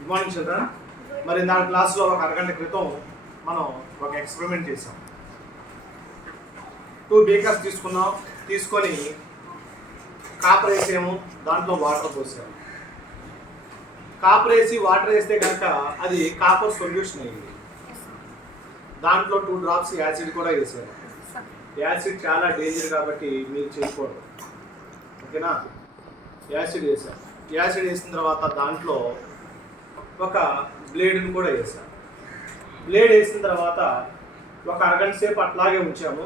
Good morning children. మరి నా క్లాస్లో ఒక అరగంట క్రితం మనం ఒక ఎక్స్పెరిమెంట్ చేసాం. 2 బేకర్స్ తీసుకొని కాపర్ వేసాము, దాంట్లో వాటర్ పోసాము. కాపర్ వేసి వాటర్ వేస్తే కనుక అది కాపర్ సొల్యూషన్ అయింది. దాంట్లో 2 డ్రాప్స్ యాసిడ్ కూడా వేసాము. యాసిడ్ చాలా డేంజర్ కాబట్టి మీరు చేయకూడదు, ఓకేనా? యాసిడ్ వేసాము. యాసిడ్ వేసిన తర్వాత దాంట్లో ఒక బ్లేడ్ని కూడా వేసాము. బ్లేడ్ వేసిన తర్వాత ఒక అరగంట సేపు అట్లాగే ఉంచాము.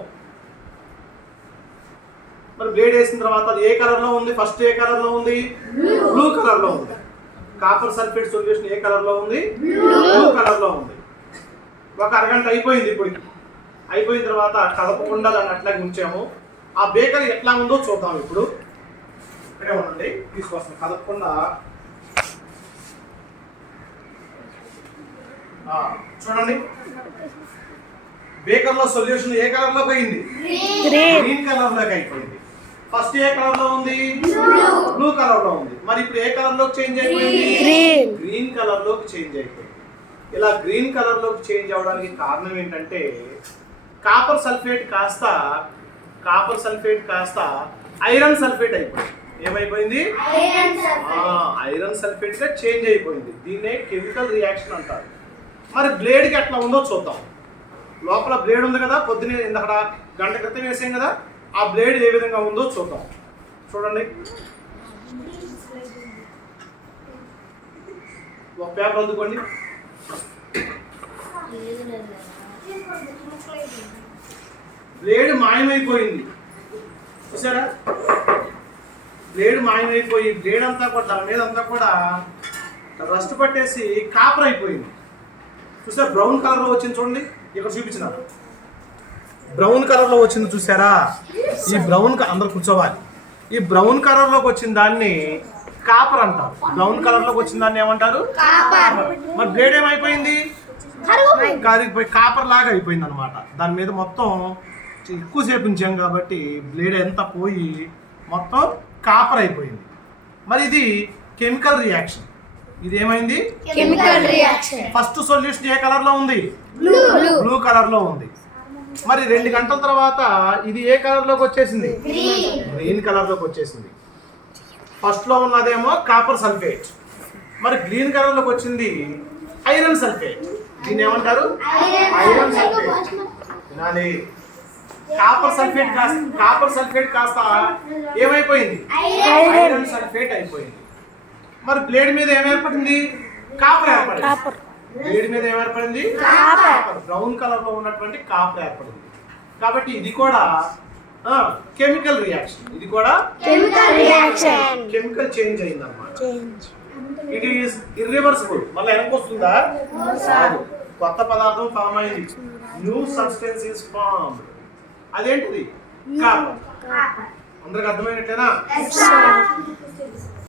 మరి బ్లేడ్ వేసిన తర్వాత అది ఏ కలర్లో ఉంది? ఫస్ట్ ఏ కలర్లో ఉంది? బ్లూ కలర్లో ఉంది. కాపర్ సల్ఫేట్ సొల్యూషన్ ఏ కలర్లో ఉంది? బ్లూ కలర్లో ఉంది. ఒక అరగంట అయిపోయింది. ఇప్పుడు అయిపోయిన తర్వాత కదపకుండా దాన్ని అట్లాగే ఉంచాము. ఆ బేకరీ ఎట్లా ఉందో చూద్దాం. ఇప్పుడు ఇక్కడే ఉండండి, తీసుకొస్తాం. కదపకుండా చూడండి. బేకర్లో సొల్యూషన్ ఏ కలర్ లోకి అయింది? గ్రీన్ కలర్ లోకి అయిపోయింది. ఫస్ట్ ఏ కలర్ లో ఉంది? బ్లూ కలర్ లో ఉంది. మరి ఇప్పుడు ఏ కలర్ లోకి చేంజ్ అయిపోయింది? గ్రీన్ కలర్ లోకి చేంజ్ అయిపోయింది. ఇలా గ్రీన్ కలర్ లోకి చేంజ్ అవడానికి కారణం ఏంటంటే కాపర్ సల్ఫేట్ కాస్త ఐరన్ సల్ఫేట్ అయిపోయింది. ఏమైపోయింది? ఐరన్ సల్ఫేట్ గా చేంజ్ అయిపోయింది. దీన్నే కెమికల్ రియాక్షన్ అంటారు. మరి బ్లేడ్కి ఎట్లా ఉందో చూద్దాం. లోపల బ్లేడ్ ఉంది కదా, పొద్దునే అక్కడ గంట క్రితం వేసాం కదా, ఆ బ్లేడ్ ఏ విధంగా ఉందో చూద్దాం. చూడండి, ఒక పేపర్ అందుకోండి. బ్లేడ్ మాయమైపోయింది, చూసారా? బ్లేడ్ మాయమైపోయి బ్లేడ్ అంతా కూడా దాని మీద అంతా కూడా రస్ట్ పట్టేసి కాపర్ అయిపోయింది. చూసారా? బ్రౌన్ కలర్లో వచ్చింది. చూడండి, ఇక్కడ చూపించిన బ్రౌన్ కలర్లో వచ్చింది, చూసారా? ఈ బ్రౌన్ అందరు కూర్చోవాలి. ఈ బ్రౌన్ కలర్లోకి వచ్చిన దాన్ని కాపర్ అంటారు. బ్రౌన్ కలర్లోకి వచ్చిన దాన్ని ఏమంటారు? మరి బ్లేడ్ ఏమైపోయింది? కరిగిపోయి కాపర్ లాగా అయిపోయింది అనమాట. దాని మీద మొత్తం ఎక్కువసేపు ఉంచాం కాబట్టి బ్లేడ్ ఎంత పోయి మొత్తం కాపర్ అయిపోయింది. మరి ఇది కెమికల్ రియాక్షన్. ఇది ఏమైంది? Chemical reaction. ఫస్ట్ సొల్యూషన్ ఏ కలర్ లో ఉంది? బ్లూ కలర్ లో ఉంది. మరి 2 గంటల తర్వాత ఇది ఏ కలర్ లోకి వచ్చేసింది? గ్రీన్ కలర్ లోకి వచ్చేసింది. ఫస్ట్ లో ఉన్నదేమో కాపర్ సల్ఫేట్, మరి గ్రీన్ కలర్ లోకి వచ్చింది ఐరన్ సల్ఫేట్. దీన్ని ఏమంటారు? Iron sulphate. వినాలి, కాపర్ సల్ఫేట్ కాస్త ఏమైపోయింది? ఐరన్ సల్ఫేట్ అయిపోయింది. మరి బ్లేడ్ మీద ఏమేర్పడింది? కాపర్ ఏర్పడింది. బ్లేడ్ మీద ఏమేర్పడింది? కాపర్. బ్రౌన్ కలర్ లో ఉన్నటువంటి కాపర్ ఏర్పడింది. కాబట్టి ఇది కూడా కెమికల్ రియాక్షన్. ఇది కూడా కెమికల్ చేంజ్ అయింది అన్నమాట. It is irreversible. మళ్ళీ వెనక్కి వస్తుందా? కొత్త పదార్థం ఫామ్ అయింది. New substance is formed. అదేంటిది? కాపర్. అందరికి అర్థమైనట్లేనా?